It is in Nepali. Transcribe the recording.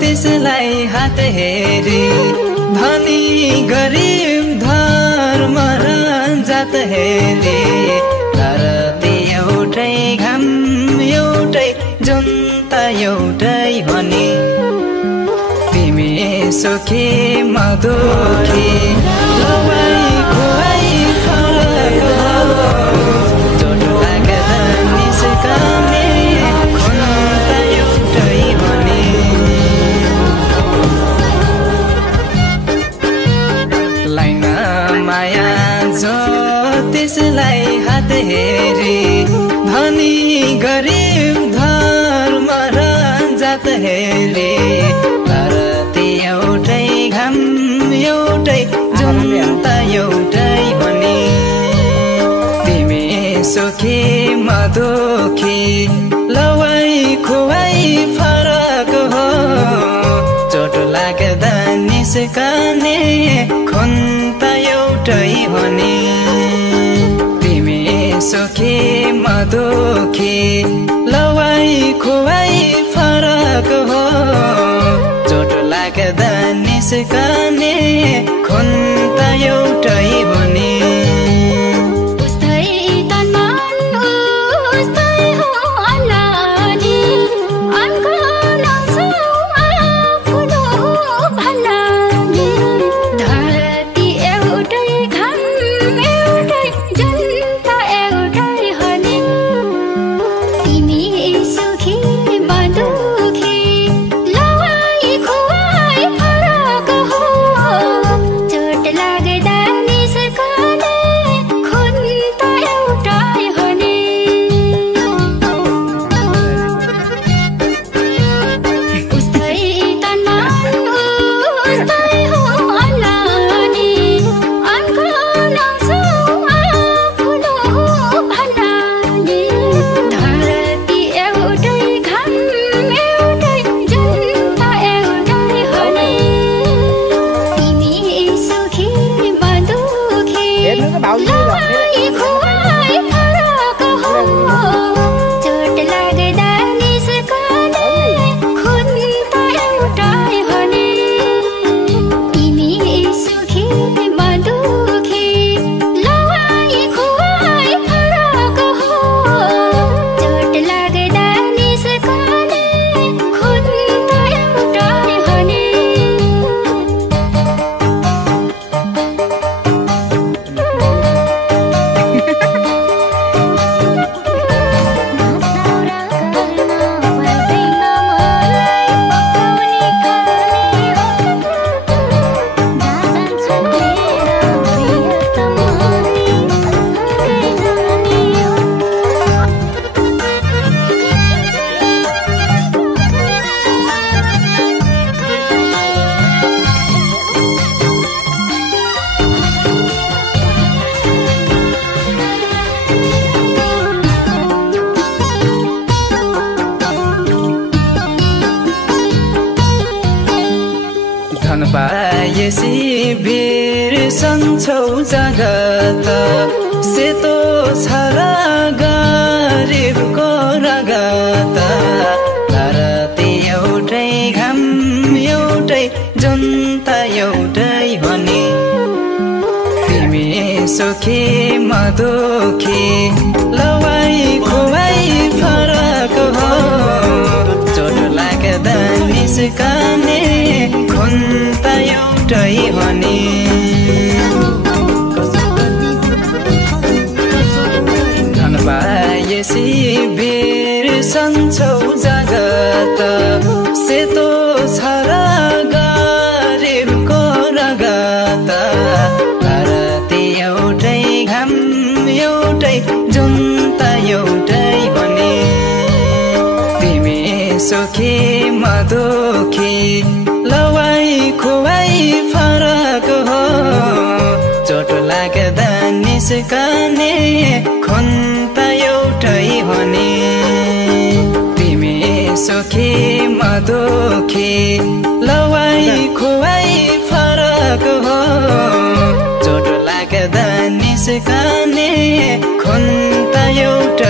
त्यसलाई हात हेरी धनी गरिब धर्म र जात हेरी धरती एउटै घाम एउटै जनता एउटै भने तिमी सुखी म दुखी लवाई खुवाई फरक चोट लाग्दा निस्कने त्यसलाई हात हेरी धनी गरिब धर्म र जात हेरी धरती एउटै घाम एउटै जनता एउटै भने तिमी सुखी म दुखी लवाई खुवाई फरक हो चोट लाग्दा निस्कने खुन त एउटै भने सुखी म दुखी लवाई खुवाई फरक हो चोट लाग्दा निस्कने खुन त एउटै भने पाएसी बिर्सन्छौ जगत सेतो छरा गरिबको रगत धरती एउटै घाम एउटै जनता एउटै भने तिमी सुखी म दुखी लवाई खुवाई फरक हो चोट लाग्दा निस्कने खुन त एउटै भने धन पाएसी बिर्सन्छौ जगत सेतो छरा गरिबको रगत धरती एउटै घाम एउटै जनता एउटै भने तिमी सुखी म दुखी लवाई खुवाई फरक हो चोट लाग्दा निस्कने खुन त एउटै भने तिमी सुखी म दुखी लवाई खुवाई फरक हो चोट लाग्दा निस्कने खुन त एउटा